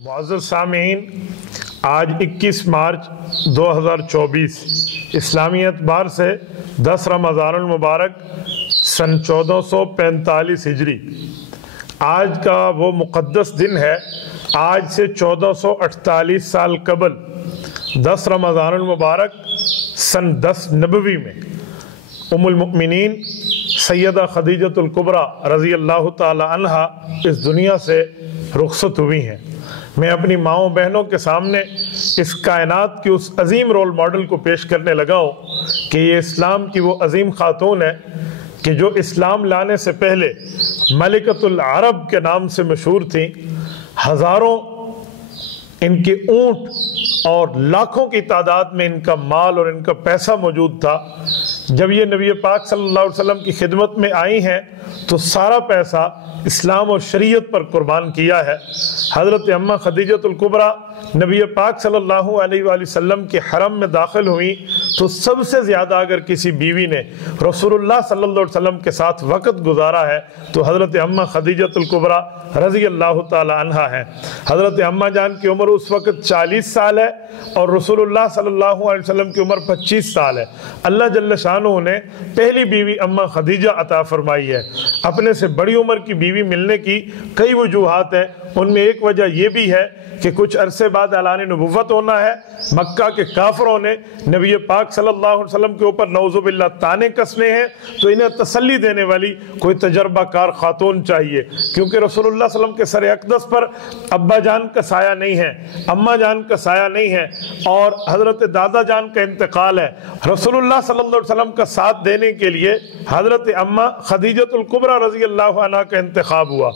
मुअज़्ज़ज़ सामीन, आज 21 मार्च 2024 इस्लामी एतबार से 10 रमज़ानुल मुबारक सन 1445 हिजरी आज का वो मुक़द्दस दिन है। आज से 1448 साल कबल 10 रमज़ानुल मुबारक सन 10 नबवी में उम्मुल मुमिनीन सैयदा खदीजतुल कुबरा रज़ी अल्लाह ताला अन्हा इस दुनिया से रुखसत हुई हैं। मैं अपनी माओ बहनों के सामने इस कायनात की उस अजीम रोल मॉडल को पेश करने लगा हूँ कि ये इस्लाम की वो अजीम खातून है कि जो इस्लाम लाने से पहले मलिकतुल अरब के नाम से मशहूर थी। हज़ारों इनके ऊँट और लाखों की तादाद में इनका माल और इनका पैसा मौजूद था। जब ये नबी पाक सल्लल्लाहु अलैहि वसल्लम की खिदमत में आई हैं तो सारा पैसा इस्लाम और शरीयत पर कुर्बान किया है। हज़रत अम्मा खदीजतुल कुबरा नबी पाक सल्लल्लाहु अलैहि वसल्लम के हरम में दाखिल हुई तो सबसे ज़्यादा अगर किसी बीवी ने रसूलुल्लाह सल्लल्लाहु अलैहि वसल्लम के साथ वक़्त गुजारा है तो हज़रत अम्मा खदीजतुल कुबरा रज़ी अल्लाह ताला अन्हा है। हज़रत अम्मा जान की उम्र उस वक़्त 40 साल है और रसूलुल्लाह सल्लल्लाहु अलैहि वसल्लम की उम्र 25 साल है। अल्लाह जल्ल शानुहू ने पहली बीवी अम्मा खदीजा अता फरमाई है। अपने से बड़ी उम्र की बीवी मिलने की कई वजूहात हैं, उनमें एक वजह यह भी है कि कुछ अरसे बाद ऐलान नबुव्वत होना है। मक्का के काफरों ने नबी पाक सल्लल्लाहु अलैहि वसल्लम के ऊपर नौजुबिल्लाह ताने कसने हैं तो इन्हें तसल्ली देने वाली कोई तजर्बाकार खातून चाहिए, क्योंकि रसूलुल्लाह सल्लल्लाहु अलैहि वसल्लम के सर अक़दस पर अब्बा जान का साया नहीं है, अम्मा जान का साया नहीं है और हज़रत दादा जान का इंतकाल है। रसूलुल्लाह सल्लल्लाहु अलैहि वसल्लम का साथ देने के लिए हज़रत अम्मा खदीजतुल कुबरा रज़ी अल्लाह अन्हा का इंतखाब हुआ।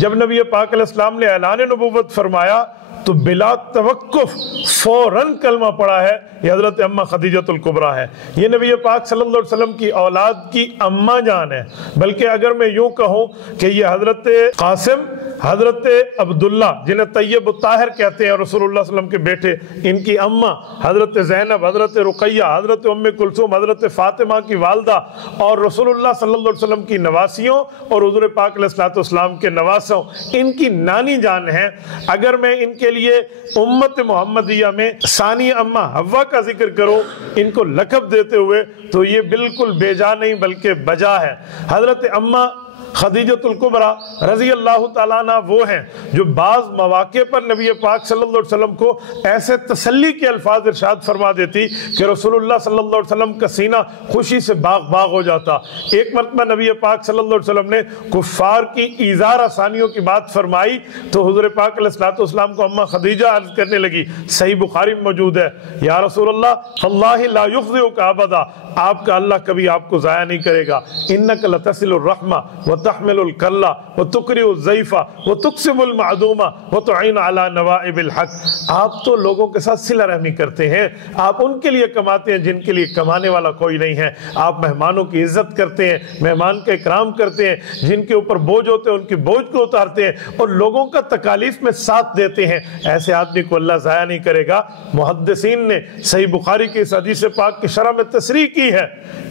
जब नबी पाक अलैहिस्सलाम ने ऐलान नबुव्वत फरमाया तो बिला तवक्कुफ फौरन कलमा पड़ा है, ये हज़रत अम्मा खदीजतुल कुबरा है। ये नबी पाक सल्लल्लाहु अलैहि वसल्लम की औलाद की अम्मा जान है। बल्कि अगर मैं यूँ कहूँ कि ये हज़रत कासिम, हज़रत अब्दुल्ला जिन्हें तय्यब ताहिर कहते हैं रसूलुल्लाह सल्लल्लाहु अलैहि वसल्लम के बेटे, इनकी अम्मा हज़रत ज़ैनब, हज़रत रुक़ैया, हज़रत उम्मे कुलसूम, हज़रत फ़ातिमा की वालदा और रसूलुल्लाह सल्लल्लाहु अलैहि वसल्लम की नवासियों और हुज़ूर पाक अलैहिस्सलातु वस्सलाम के नवासों इनकी नानी जान है। अगर मैं इनके लिए उम्मत मोहम्मदिया में सानी अम्मा हव्वा का जिक्र करो इनको लक़ब देते हुए तो ये बिल्कुल बेजा नहीं बल्कि बजा है। हज़रत अम्मा खदीजतुल कुबरा रज़ी अल्लाह ताला अन्हा वो हैं जो बाज़ मौक़े पर नबी पाक सल्लल्लाहु अलैहि वसल्लम को ऐसे तसल्ली के अल्फाज इरशाद फरमा देती कि रसूलुल्लाह सल्लल्लाहु अलैहि वसल्लम का सीना खुशी से बाग बाग हो जाता। एक मरतबा नबी पाक सल्लल्लाहु अलैहि वसल्लम ने कुफ़ार की ईज़ार आसानियों की बात फरमाई तो हुज़ूर पाक अलैहिस्सलातु वस्सलाम को अम्मा खदीजा अर्ज़ करने लगी, सही बुखारी में मौजूद है, या रसूलल्लाह वल्लाहि ला युख़ज़िउका अबदा, आपका अल्लाह कभी आपको ज़ाया नहीं करेगा। इन्नका लतसिलुर रहमा व तहमिलुल कल्ला व तुकरिउज़ ज़ईफ़ा व तुक़सिमुल मअदूमा व तुईनु अला नवाइबिल हक़, आप तो लोगों के साथ सिला रहमी करते हैं, आप उनके लिए कमाते हैं जिनके लिए कमाने वाला कोई नहीं है, आप मेहमानों की इज्जत करते हैं, मेहमान का इकराम करते हैं, जिनके ऊपर बोझ होते हैं उनके बोझ को उतारते हैं और लोगों का तकालीफ में साथ देते हैं। ऐसे आदमी को अल्लाह ज़ाया नहीं करेगा। मुहद्दिसीन ने सही बुखारी की इस हदीस पाक की शरह में तसरीह की है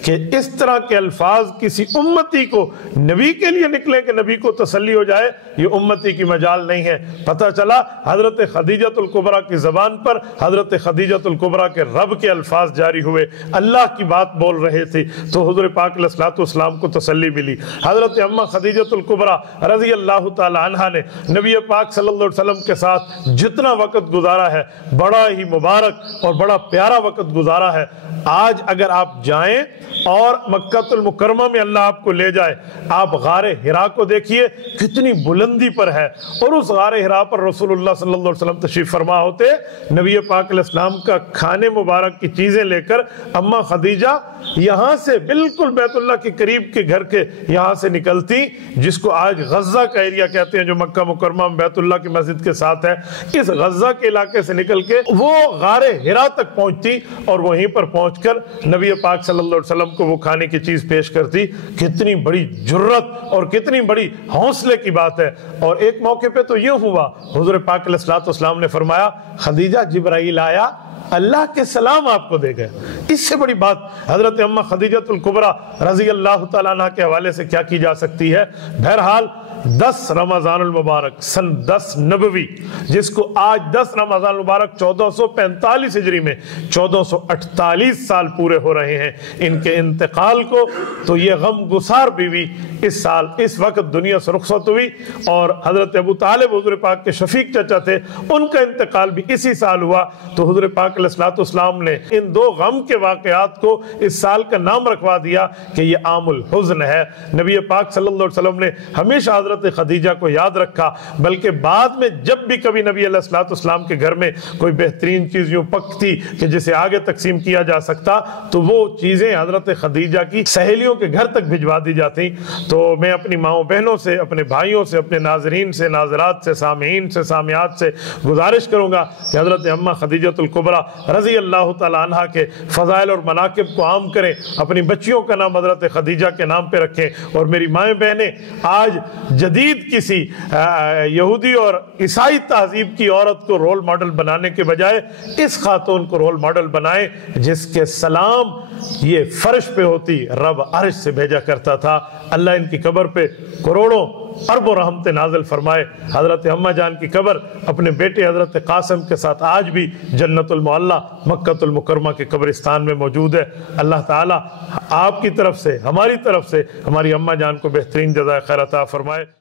कि इस तरह के अल्फाज किसी उम्मती को नबी के लिए निकले कि नबी को तसल्ली हो जाए, ये उम्मती की मजाल नहीं है। पता चला हज़रत खदीजतुल कुबरा की ज़बान पर हज़रत खदीजतुल कुबरा के रब के अल्फाज जारी हुए, अल्लाह की बात बोल रहे थे तो हुज़ूर पाक अलैहिस्सलातु वस्सलाम को तसल्ली मिली। हज़रत अम्मा खदीजतुल कुबरा रज़ी अल्लाह ताला अन्हा ने नबी पाक सल्लल्लाहु अलैहि वसल्लम के साथ जितना वक़्त गुजारा है बड़ा ही मुबारक और बड़ा प्यारा वक़्त गुजारा है। आज अगर आप जाएं और मक्कातुल मुकर्रमा में अल्लाह आपको ले जाए, आप गारे हिरा को देखिए कितनी बुलंदी पर है और उस गारे हिरा पर रसूलुल्लाह सल्लल्लाहु अलैहि वसल्लम तशरीफ फरमा होते, नबी पाक अलैहिस्सलाम का खाने मुबारक की चीजें लेकर अम्मा खदीजा यहाँ से बिल्कुल बैतुल्लाह के करीब के घर के यहाँ से निकलती, जिसको आज गज़ा का एरिया कहते हैं जो मक्का मुकर्रमा में बैतुल्लाह की मस्जिद के साथ है। इस गज़ा के इलाके से निकल के वो गारे हिरा तक पहुंचती और वहीं पर पहुंचकर नबी पाक सल्लल्लाहु अलैहि वसल्लम को वो खाने की चीज पेश करती। कितनी बड़ी जुर्रत और कितनी बड़ी हौसले की बात है। और एक मौके पे तो ये हुआ, हुज़ूर पाक अलैहिस्सलातु वस्सलाम ने फरमाया, खदीजा जिब्राइल आया, अल्लाह के सलाम आपको दे गए। इससे बड़ी बात हजरत अम्मा खदीजतुल कुबरा रज़ी अल्लाह तआला अन्हा के हवाले से क्या की जा सकती है। बहरहाल 10 رمضان المبارک سن 10 نبوی، جس کو آج 10 رمضان المبارک 1445 ہجری میں 1448 سال پورے ہو رہے ہیں ان کے انتقال کو، تو یہ غم گسار بیوی اس سال اس وقت دنیا سے رخصت ہوئی، اور حضرت ابو طالب حضور پاک کے شفیق چچا تھے، ان کا انتقال بھی اسی سال ہوا۔ تو حضور پاک علیہ السلام نے ان دو غم کے واقعات کو اس سال کا نام رکھوا دیا کہ یہ عام الحزن ہے۔ نبی پاک صلی اللہ علیہ وسلم نے ہمیشہ حضرت خدیجہ کو یاد رکھا، بلکہ بعد میں جب بھی کبھی نبی علیہ السلام کے گھر میں کوئی بہترین چیز یوں پکتی کہ جسے آگے تقسیم کیا جا سکتا، تو وہ چیزیں حضرت خدیجہ کی سہیلیوں کے گھر تک بھجوا دی جاتی۔ تو میں اپنی ماؤں بہنوں سے، اپنے بھائیوں سے، اپنے ناظرین سے، ناظرات سے، سامعین سے، سامعات سے گزارش کروں گا کہ حضرت اماں خدیجۃ الکبریٰ رضی اللہ تعالی عنہا کے فضائل اور مناقب کو عام کریں، اپنی بچیوں کا نام حضرت خدیجہ کے نام پہ رکھیں، اور میری مائیں بہنیں آج جدید کسی یہودی اور عیسائی تہذیب کی عورت کو رول ماڈل بنانے کے بجائے اس خاتون کو رول ماڈل بنائیں جس کے سلام یہ فرش پہ ہوتی رب عرش سے بھیجا کرتا تھا۔ اللہ ان کی قبر پہ کروڑوں اربوں رحمت نازل فرمائے۔ حضرت اماں جان کی قبر اپنے بیٹے حضرت قاسم کے ساتھ آج بھی جنت المعلیٰ مکہ المکرمہ کے قبرستان میں موجود ہے۔ اللہ تعالیٰ آپ کی طرف سے، ہماری طرف سے، ہماری اماں جان کو بہترین جزائے خیر عطا فرمائے۔